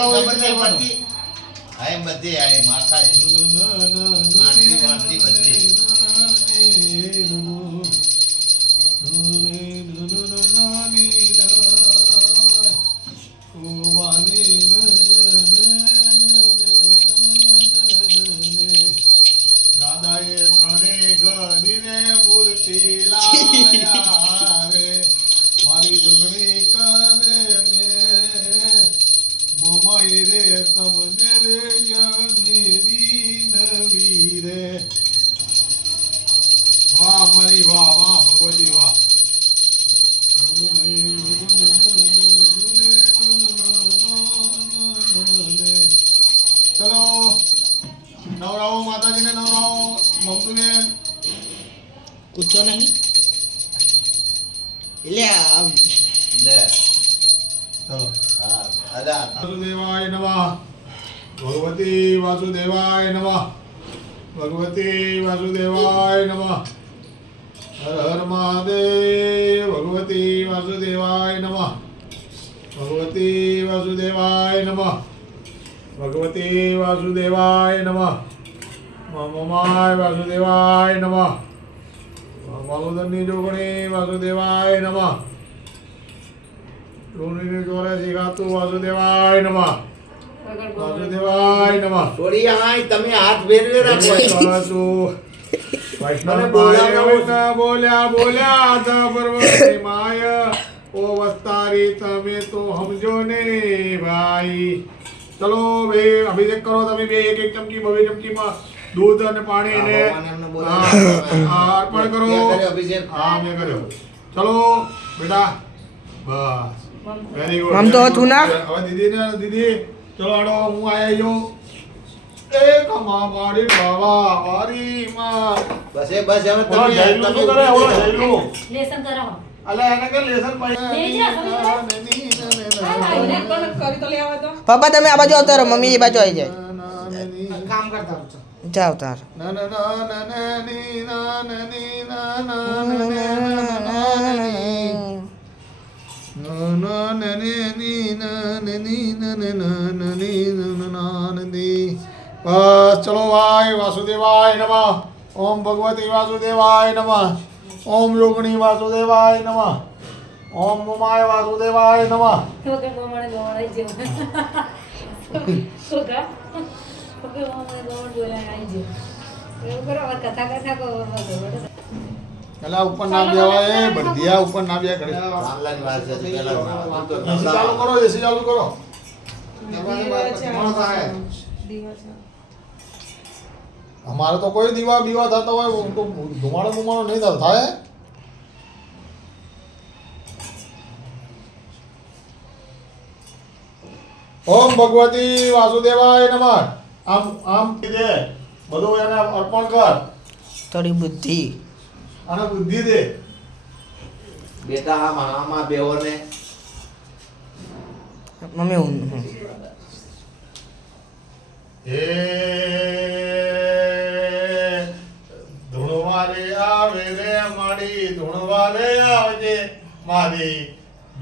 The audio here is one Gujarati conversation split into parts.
કરાવો એ કરવાનું. આય બધી આય માથા આંટી વાંટી બધી દાદાએ ત્રણે ઘડીને મૂર્તિ લાયા રે મારી જોગણી કરે મે મમાઈ રે તમને રે નવી નવી રે વાહ મારી વાહ વાહ ભગવતી વાહ ચલો નવરાવો માતાજીને નવરાવો મમતુબેન પૂછો નહીં એટલે લે ચલો હા અદા વાસુદેવાય નમઃ ભગવતી વાસુદેવાય નમઃ ભગવતી વાસુદેવાય નમઃ હર હર મહાદેવ ભગવતી વાસુદેવાય નમઃ ભગવતી વાસુદેવાય નમઃ ભગવતી વાસુદેવાય નમઃ મમાય વાસુદેવાય નમઃ વાસુદેવની જોગણી વાસુદેવાય નમઃ રોણીની જોરે શીખાતું વાસુદેવાય નમઃ વાસુદેવાય નમઃ છોડી આય તમે હાથ ફેરવે રાખો બોલ્યા બોલ્યા આધા પર્વતની માય ઓ વસ્તારી તમે તો સમજો ને ભાઈ ચલો બે અભિષેક કરો તમે બે એક એક ચમચી બબે ચમચીમાં દૂધ અને પાણી ને અર્પણ કરો હા મેં કર્યો ચલો બેટા બસ વેરી ગુડ આમ તો હતું ના? હવે દીદી ચલો આડો હું આયા જો એ કમા મારી બાવા મારી માં બસ એ બસ હવે ઓલો જયલું શું કરે ઓલો જયલું લેસન કરો અલે એને કે લેસન પપ્પા તમે આ બાજુ આવતા રહો મમ્મી એ બાજુ આવી જાય કામ કરતા રહો જાઓ તાર ના ના ના ના ના ની ના ના ની ના ના ના ના બસ ચલો ભાઈ વાસુદેવાય નમઃ ઓમ ભગવતી વાસુદેવાય નમઃ ઓમ યોગણી વાસુદેવાય નમઃ ઓમ ઉમાય વાસુદેવાય નમઃ તો કે મોમણે ગોળાઈ જેવું તો કા તો કે મોમણે ગોળ બોલાય આવી જેવું એવું કરો હવે કથા કો પેલા ઉપર ના બેવાય એ બળદિયા ઉપર ના બે ઘડી ઓનલાઈન વાત છે પેલા એસી ચાલુ કરો એસી ચાલુ કરો અમારે તો કોઈ દીવા બીવા થતો હોય તો ધુમાડો બુમાડો નહીં થાય ઓમ ભગવતી વાસુદેવાય નમઃ આમ આમ દે બધું એને અર્પણ કર થોડી બુદ્ધિ અને બુદ્ધિ દે બેટા આમાં બેહો ને મમ્મી હું હે ધૂણવારે આવે રે માડી ધૂણવારે આવજે મારી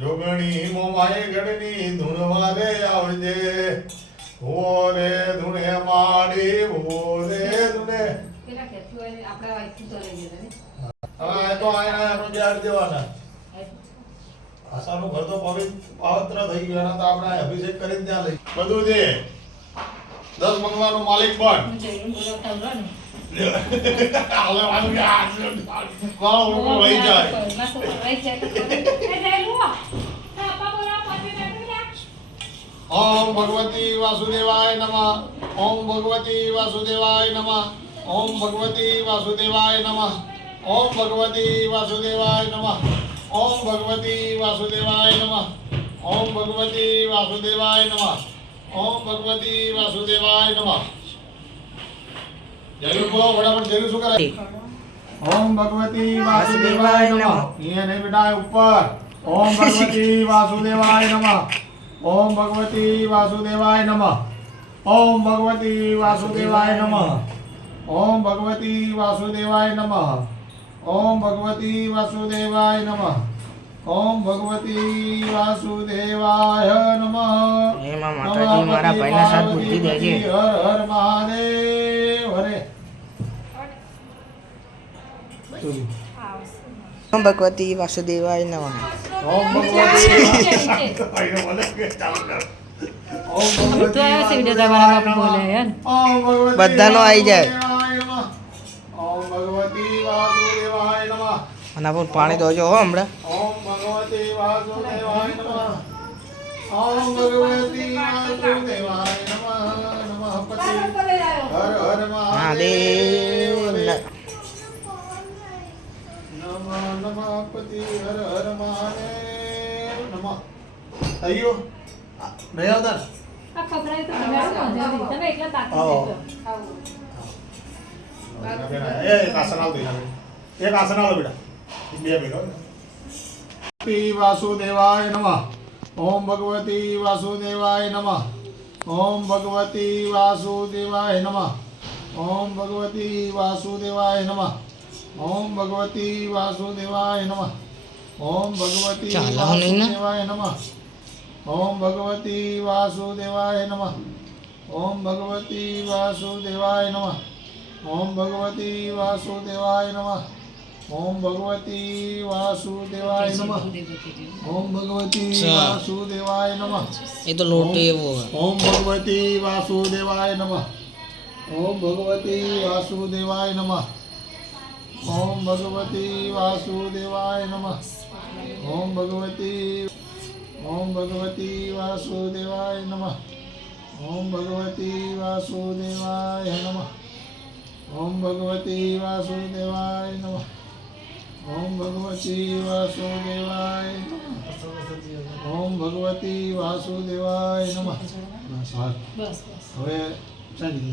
જોગણી મોમાય ગઢની ધૂણવારે આવજે હો રે ધૂણે માડી હો રે ધૂણે પેલા કેટલું હોય આપણે વાઈટ તો લઈ જતા ને હવે તો આયના આપણે બેડ દેવાના આશાનું ઘર તો પવિત્ર થઈ ગયું એના તો આપણે અભિષેક કરીને ત્યાં લઈ બધું દે 10 મંગવાનો માલિક બન હું જઈને બોલાવતા ઉરો ને હાલે વાળું કે આ વાળો ઉપર વહી જાય માસો વહી જાય એ રેલું પાપા બોલા પાપી બેઠું ઓમ ભગવતી વાસુદેવાય નમઃ ઓમ ભગવતી વાસુદેવાય નમઃ ઓમ ભગવતી વાસુદેવાય નમઃ ઓમ ભગવતી વાસુદેવાય નમઃ ઓમ ભગવતી વાસુદેવાય નમઃ ઓમ ભગવતી વાસુદેવાય નમઃ ઓમ ભગવતી વાસુદેવાય નમઃ જયલું બોલો ફટાફટ જયલું શું કરે ઓમ ભગવતી વાસુદેવાય નમઃ અહીંયા નહીં બેટા ઉપર ઓમ ભગવતી વાસુદેવાય નમઃ ઓમ ભગવતી વાસુદેવાય નમઃ ઓમ ભગવતી વાસુદેવાય નમઃ ઓમ ભગવતી વાસુદેવાય નમઃ ઓમ ભગવતી વાસુદેવાય નમઃ ઓમ ભગવતી વાસુદેવાય નમઃ. એમાં માતાજી મારા ભાઈના સાથ બુદ્ધિ દે છે. હર હર મહાદેવ હરે. ઓમ ભગવતી વાસુદેવાય નમઃ. ઓમ ભગવતી ઓમ તો આવ્યો છે વિડીયો તમારા બાપ બોલે હે ને. ઓમ ભગવતી બધાનો આવી જાય. વાસુદેવાય નમઃ. ઓમ ભગવતી વાસુદેવાય નમઃ. આના પર પાણી દોજો હો હમણાં. ઓમ ભગવતી વાસુદેવાય નમઃ. ઓમ ભગવતી વાસુદેવાય નમઃ. નમઃ પતિ હર હર મહાદેવ મહાદેવ નમઃ નમઃ પતિ હર હર મહાદેવ નમઃ. થઈ ગયું? નહીં આવતા ને? આ ખબરાય તો બગાડો જલ્દી. તમે એકલા તાકી આવો. દેજો. એક આસન આવ એક આસન આવો બેટા 2 મિનિટ વાસુદેવાય નમઃ. ઓમ ભગવતી વાસુદેવાય નમઃ. ઓમ ભગવતી વાસુદેવાય નમઃ. ઓમ ભગવતી વાસુદેવાય નમઃ. ઓમ ભગવતી વાસુદેવાય નમઃ. ઓમ ભગવતી ચાલો નહીં ને? વાસુદેવાય નમઃ. ઓમ ભગવતી વાસુદેવાય નમઃ. ઓમ ભગવતી વાસુદેવાય નમઃ. ઓમ ભગવતી વાસુદેવાય નમઃ. ઓમ ભગવતી વાસુદેવાય નમઃ. ઓમ ભગવતી વાસુદેવાય નમઃ. એ તો લોટી એવો હોય. ઓમ ભગવતી વાસુદેવાય નમઃ. ઓમ ભગવતી વાસુદેવાય નમઃ. ઓમ ભગવતી વાસુદેવાય નમઃ. ઓમ ભગવતી વાસુદેવાય નમઃ. ઓમ ભગવતી વાસુદેવાય નમઃ. ઓમ ભગવતી વાસુદેવાય નમઃ. ઓમ ભગવતી વાસુદેવાય નમઃ. ઓમ ભગવતી વાસુદેવાય નમઃ. બસ બસ. હવે ચાલી